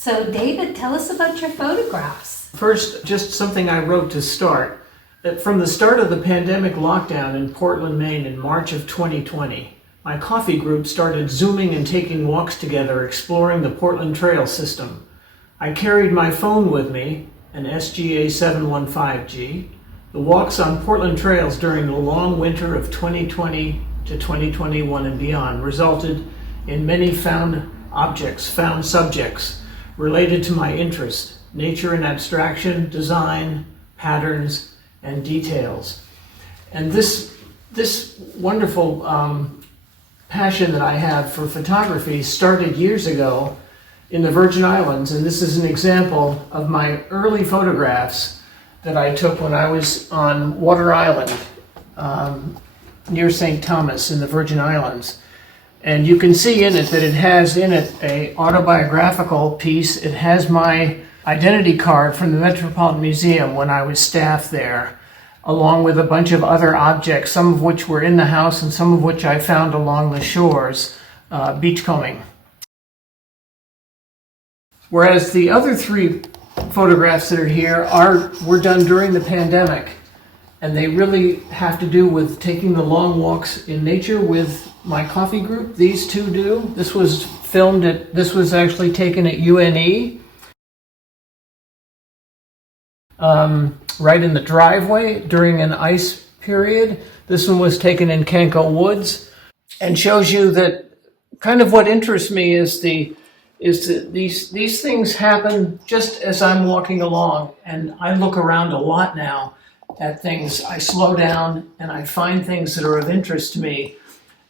So David, tell us about your photographs. First, just something I wrote to start. That from the start of the pandemic lockdown in Portland, Maine in March of 2020, my coffee group started zooming and taking walks together exploring the Portland Trail system. I carried my phone with me, an SGA 715G. The walks on Portland trails during the long winter of 2020 to 2021 and beyond resulted in many found subjects related to my interest, nature and abstraction, design, patterns, and details. And this wonderful passion that I have for photography started years ago in the Virgin Islands, and this is an example of my early photographs that I took when I was on Water Island near St. Thomas in the Virgin Islands. And you can see in it that it has in it an autobiographical piece. It has my identity card from the Metropolitan Museum when I was staff there, along with a bunch of other objects, some of which were in the house and some of which I found along the shores, beachcombing. Whereas the other three photographs that are here were done during the pandemic, and they really have to do with taking the long walks in nature with my coffee group. These two do. This was actually taken at UNE, right in the driveway during an ice period. This one was taken in Canco Woods, and shows you that kind of what interests me is that these things happen just as I'm walking along, and I look around a lot now at things. I slow down and I find things that are of interest to me,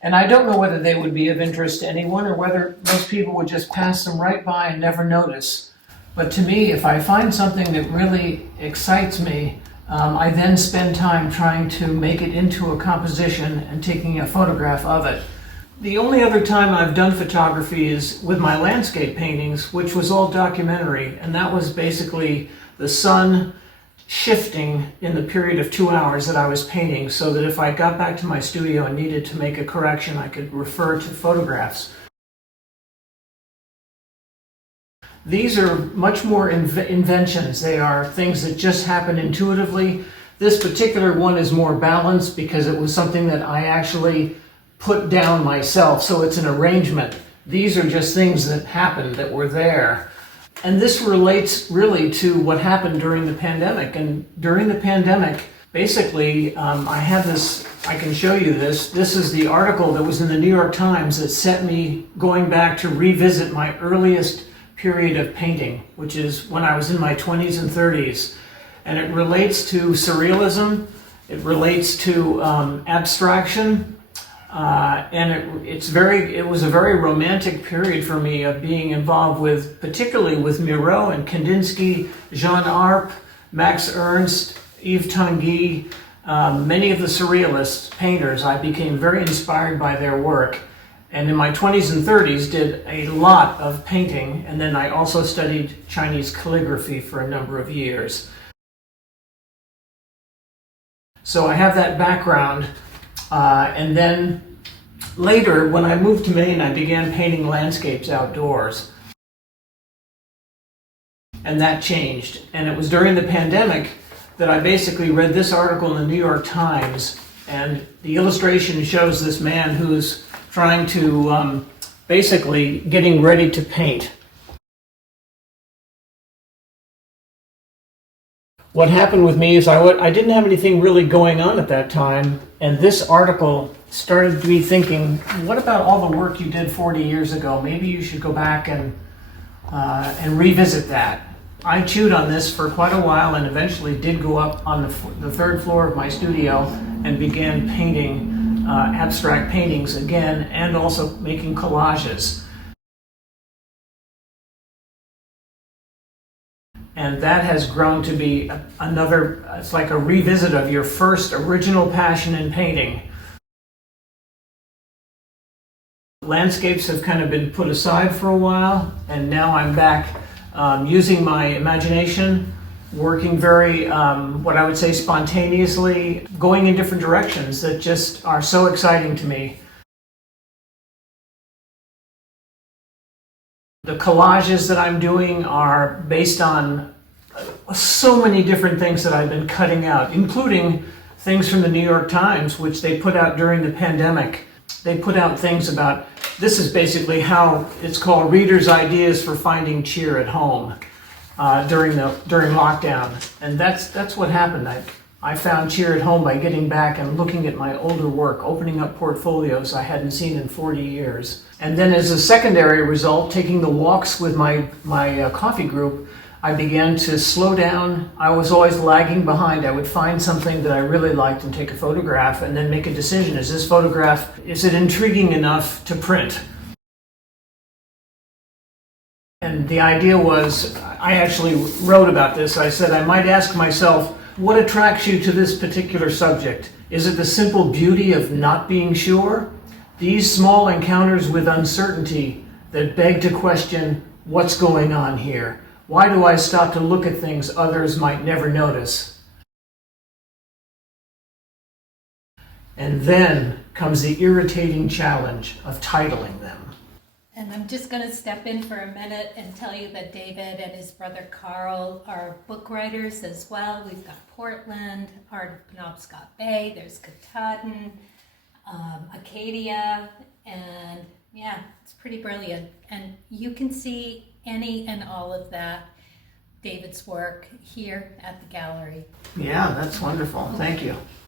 and I don't know whether they would be of interest to anyone or whether most people would just pass them right by and never notice. But to me, if I find something that really excites me, I then spend time trying to make it into a composition and taking a photograph of it. The only other time I've done photography is with my landscape paintings, which was all documentary, and that was basically the sun shifting in the period of 2 hours that I was painting, so that if I got back to my studio and needed to make a correction, I could refer to photographs. These are much more inventions. They are things that just happen intuitively. This particular one is more balanced because it was something that I actually put down myself, so it's an arrangement. These are just things that happened, that were there. And this relates really to what happened during the pandemic. And during the pandemic, basically, I have this, I can show you this. This is the article that was in the New York Times that set me going back to revisit my earliest period of painting, which is when I was in my 20s and 30s. And it relates to surrealism, it relates to abstraction, and it was a very romantic period for me of being involved with, particularly with Miro and Kandinsky, Jean Arp, Max Ernst, Yves Tanguy, many of the surrealist painters. I became very inspired by their work. And in my 20s and 30s did a lot of painting, and then I also studied Chinese calligraphy for a number of years. So I have that background, and then later when I moved to Maine, I began painting landscapes outdoors. And that changed. And it was during the pandemic that I basically read this article in the New York Times, and the illustration shows this man who's trying to, basically getting ready to paint. What happened with me is I didn't have anything really going on at that time, and this article started me thinking, what about all the work you did 40 years ago? Maybe you should go back and revisit that. I chewed on this for quite a while and eventually did go up on the third floor of my studio and began painting abstract paintings again, and also making collages. And that has grown to be it's like a revisit of your first original passion in painting. Landscapes have kind of been put aside for a while, and now I'm back using my imagination, working very, what I would say, spontaneously, going in different directions that just are so exciting to me. The collages that I'm doing are based on so many different things that I've been cutting out, including things from the New York Times, which they put out during the pandemic. They put out things about, this is basically how it's called Readers' Ideas for Finding Cheer at Home during lockdown. And that's what happened. I found cheer at home by getting back and looking at my older work, opening up portfolios I hadn't seen in 40 years. And then as a secondary result, taking the walks with my coffee group, I began to slow down. I was always lagging behind. I would find something that I really liked and take a photograph and then make a decision. Is this photograph, is it intriguing enough to print? And the idea was, I actually wrote about this. I said I might ask myself, what attracts you to this particular subject? Is it the simple beauty of not being sure? These small encounters with uncertainty that beg to question what's going on here? Why do I stop to look at things others might never notice? And then comes the irritating challenge of titling them. And I'm just going to step in for a minute and tell you that David and his brother Carl are book writers as well. We've got Portland, our Penobscot Bay, there's Katahdin, Acadia, and yeah, it's pretty brilliant. And you can see any and all of that, David's work, here at the gallery. Yeah, that's wonderful. Thank you.